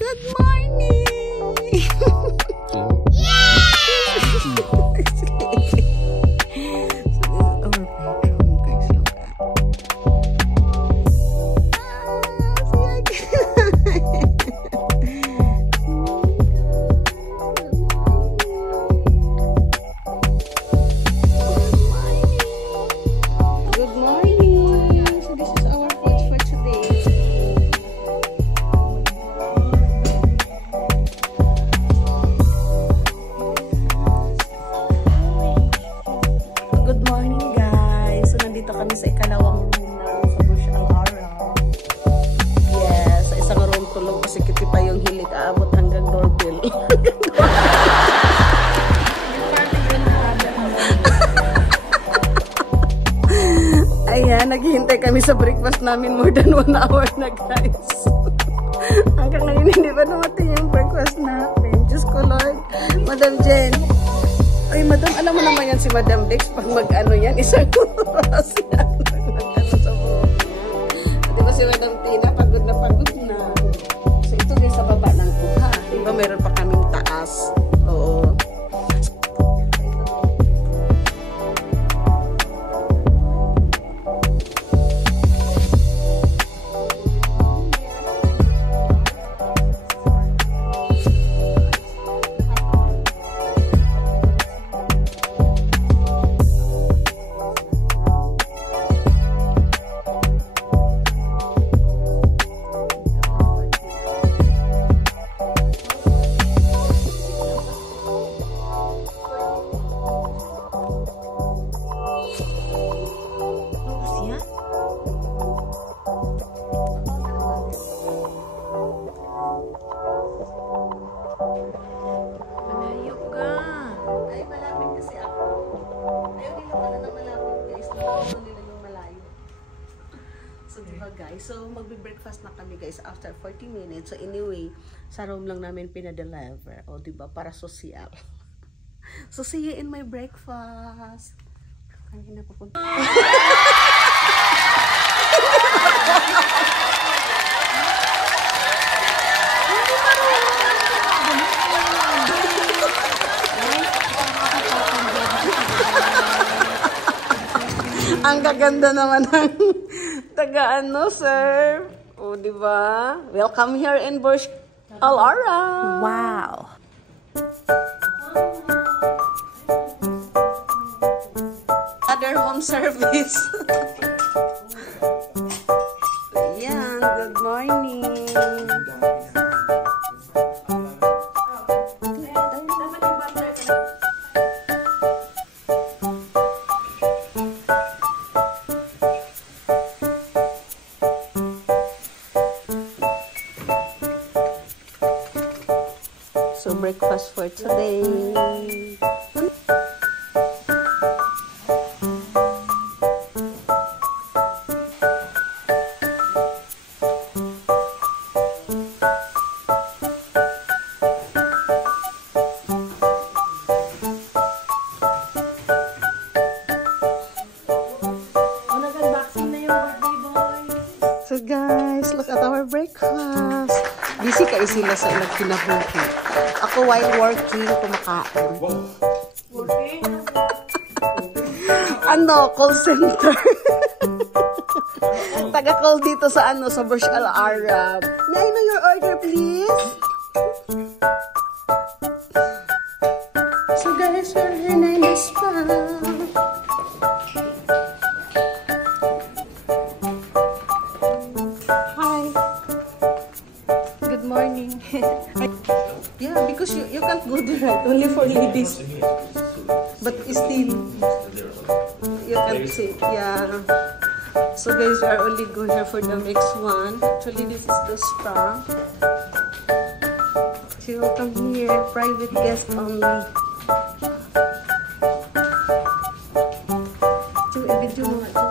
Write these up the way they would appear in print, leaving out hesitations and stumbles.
Good morning! Ayan, naghihintay kami sa breakfast namin more than 1 hour na, guys. Hanggang ngayon hindi pa dumating yung breakfast namin. Diyos ko, Lord. Madam Jen. Ay, Madam, alam mo naman yan si Madam Dex. Pag mag-ano yan, isang oras yan. Mag-ano sa buhok. Di ba si Madam Tina, pagod na pagod na. So, ito din sa baba ng kuha. Di ba meron pa kaming taas? Oo. So, magbe-breakfast na kami, guys, after 40 minutes. So, anyway, sa room lang namin pinadeliver. O, diba? Para social. So, see you in my breakfast. Kaya na pupunta. Ang gaganda naman ng taga-ano, sir. O, diba? Welcome here in Burj Al Arab. Wow. Other home service. Ayan, good morning. So, breakfast for today. So guys, look at our breakfast. Busy kayo sila sa nagkinabuhi. Ako while working, kumakain. Ano, call center. Taga-call dito sa ano, sa Burj Al Arab. May I know your order, please? So guys, we're in a spa. Yeah, because you can't go there, right? Only for ladies. But still, you can't sit. Yeah. So guys, we are only going here for the next one. Actually, this is the spa. So you come here, private guest only. So, i-video mo nga ito.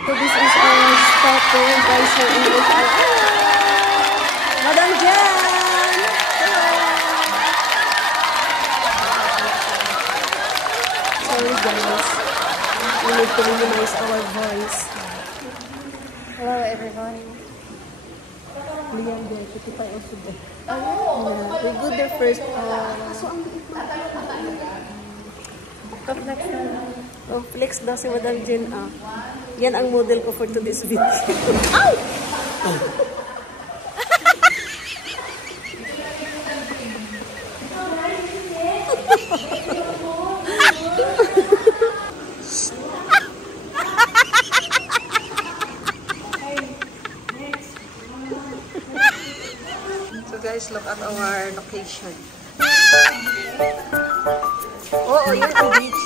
So this is our stop there, guys, here in Burj Al Arab. Madam Jen! Hello! So sorry guys. We need to minimize our voice. Hello everyone. Liam there, kita also there. Yeah, we go there first. So ang flex daw si Madam Jen. Yan ang model ko for today's video. Ay! So guys, look at our location. Oh, you're the beach.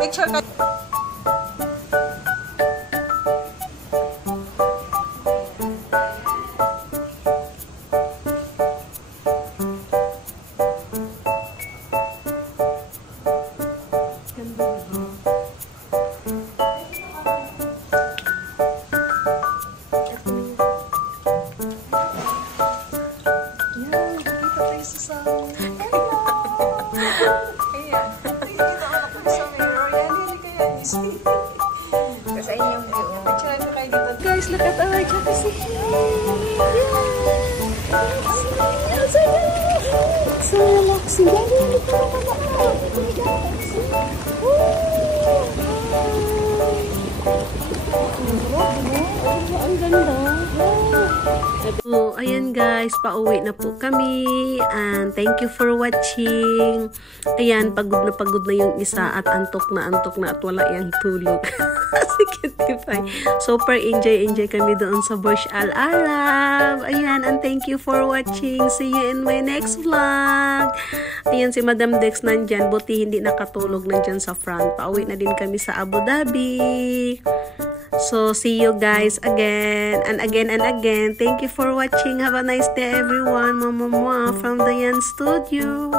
Picture ka. Kasi yung view. Picture ko kayo dito. Guys, look at our jacuzzi. So relaxing. Ang ganda. So, ayan guys, pauwi na po kami. And thank you for watching. Ayan, pagod na yung isa at antok na at wala yang tulog. Sige, diba? Super enjoy kami doon sa Burj Al Arab. Ayan, and thank you for watching. See you in my next vlog. Ayan, si Madam Dex nandyan. Buti hindi nakatulog nandyan sa front. Pauwi na din kami sa Abu Dhabi. So, see you guys again and again and again. Thank you for watching. Have a nice day, everyone. Mama from the Yan Studio.